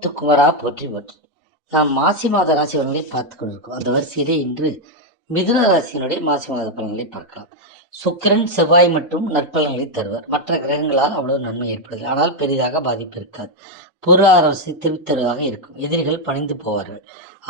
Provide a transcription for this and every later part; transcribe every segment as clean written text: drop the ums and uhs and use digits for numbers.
முத்துக்குமரா போற்றி போற்றி. நாம் மாசி மாத ராசி பலன்களை பார்த்துக் கொண்டிருக்கோம். அந்த வரிசையிலே இன்று மிதுன ராசியினுடைய மாசி மாத பலன்களை பார்க்கலாம். சுக்கிரன் செவ்வாய் மற்றும் நற்பலன்களை தருவார். மற்ற கிரகங்களால் அவ்வளவு நன்மை ஏற்படுது, ஆனால் பெரிதாக பாதிப்பு இருக்காது. பொருளாதார திருத்தருவாக இருக்கும். எதிரிகள் பணிந்து போவார்கள்.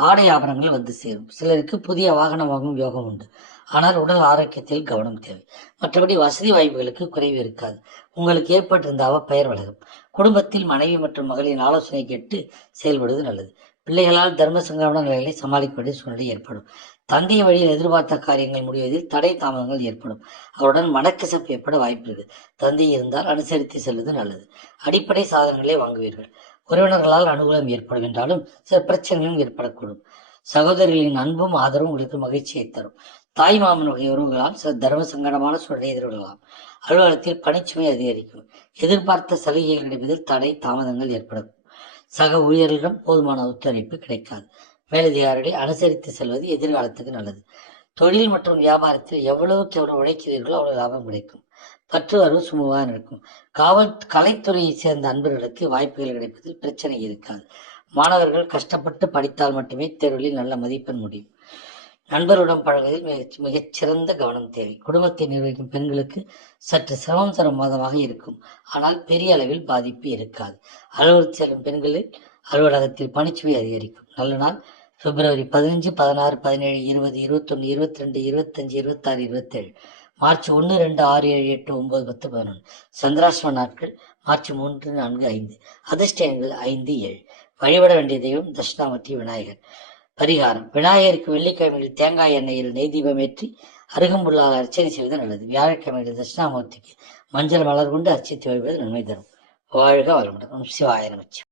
ஆடை ஆபரணங்கள் வந்து சேரும். சிலருக்கு புதிய வாகனம் வாங்கும் யோகம் உண்டு, ஆனால் உடல் ஆரோக்கியத்தில் கவனம் தேவை. மற்றபடி வசதி வாய்ப்புகளுக்கு குறைவு இருக்காது. உங்களுக்கு ஏற்பட்டிருந்த பெயர் விலகும். குடும்பத்தில் மனைவி மற்றும் மகளின் ஆலோசனை கேட்டு செயல்படுவது நல்லது. பிள்ளைகளால் தர்ம சங்கடமான நிலைகளை சமாளிக்க வேண்டிய சூழ்நிலை ஏற்படும். தந்தை வழியில் எதிர்பார்த்த காரியங்கள் முடிவதில் தடை தாமதங்கள் ஏற்படும். அவருடன் மனக்கசப்பு ஏற்பட வாய்ப்பு இருக்கு. தந்தை இருந்தால் அனுசரித்து செல்வது நல்லது. அடிப்படை சாதனங்களே வாங்குவீர்கள். உறவினர்களால் அனுகூலம் ஏற்படும் என்றாலும் சில பிரச்சனைகளும் ஏற்படக்கூடும். சகோதரிகளின் அன்பும் ஆதரவும் உங்களுக்கு மகிழ்ச்சியை தரும். தாய் மாமன் வகை உறவுகளால் சில தர்ம சங்கடமான சூழலை எதிர்கொள்ளலாம். அலுவலகத்தில் பணிச்சுமை அதிகரிக்கும். எதிர்பார்த்த சலுகைகள் கிடைப்பதில் தடை தாமதங்கள் ஏற்படும். சக ஊழியர்களிடம் போதுமான ஒத்துழைப்பு கிடைக்காது. மேலதிகாரிகளை அனுசரித்து செல்வது எதிர்காலத்துக்கு நல்லது. தொழில் மற்றும் வியாபாரத்தில் எவ்வளவுக்கு எவ்வளவு உழைக்கிறீர்களோ அவ்வளவு லாபம் கிடைக்கும். பற்று வரவு சுமூகமாக இருக்கும். கலைத்துறையை சேர்ந்த அன்பர்களுக்கு வாய்ப்புகள் கிடைப்பதில் பிரச்சனை இருக்காது. மாணவர்கள் கஷ்டப்பட்டு படித்தால் மட்டுமே தேர்வுகளில் நல்ல மதிப்பெண் முடியும். நண்பருடன் பழகுவதில் மிகச்சிறந்த கவனம் தேவை. குடும்பத்தை நிர்வகிக்கும் பெண்களுக்கு சற்று சிரமம் தரும் மாதமாக இருக்கும், ஆனால் பெரிய அளவில் பாதிப்பு இருக்காது. அலுவலகத்தில் செல்லும் பெண்களில் அலுவலகத்தில் பணிச்சுமை அதிகரிக்கும். நல்ல நாள் பிப்ரவரி 15, 16, 17, 20, 21, 22, 25, 26, 27. மார்ச் 1, 2, 6, 7, 8, 9, 10, 11. சந்திராஷ்டம நாட்கள் மார்ச் 3, 4, 5. அதிர்ஷ்ட எண்கள் 5, 7. வழிபட வேண்டிய தெய்வம் தட்சிணாமூர்த்தி விநாயகர். பரிகாரம்: விநாயகருக்கு வெள்ளிக்கிழமையில் தேங்காய் எண்ணெயில் நெய் தீபம் ஏற்றி அருகம்புல்லால் அர்ச்சனை செய்வது நல்லது. வியாழக்கிழமையில் தட்சிணாமூர்த்திக்கு மஞ்சள் மலர் கொண்டு அர்ச்சித்து வருவது நன்மை தரும். வாழ்க வளமுடன். சிவாய நமச்சிவாய.